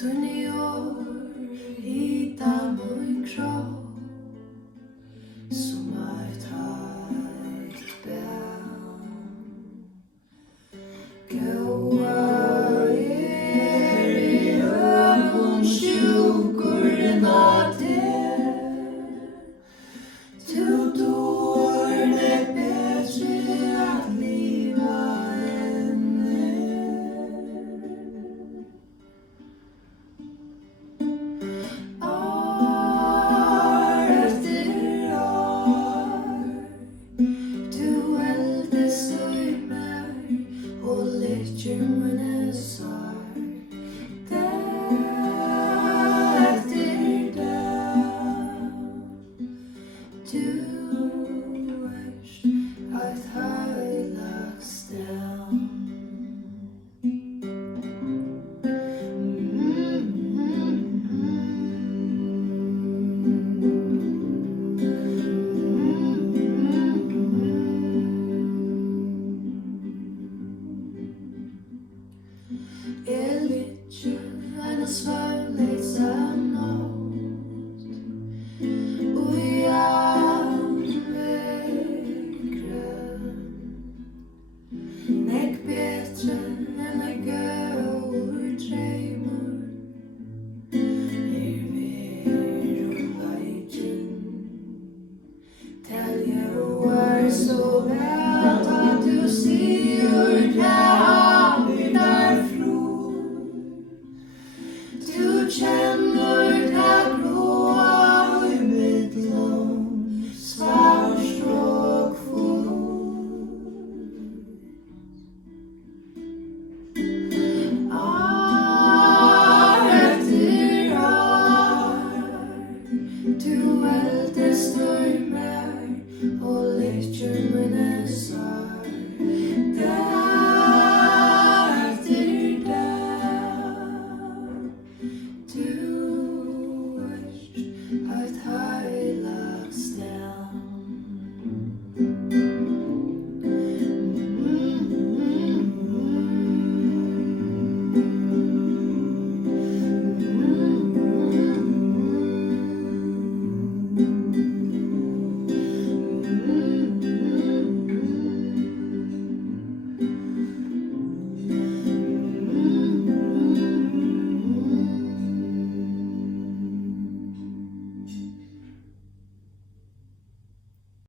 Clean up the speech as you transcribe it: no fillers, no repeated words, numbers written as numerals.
Tunni år hitta min kropp som ett högt bär. Gåa i ögonsjukorna till då det bättre att leva än år efter år. Du äldes i mig och leker mina sår. Efter dag du ett höglagsdamm. Är lite en svärleksamt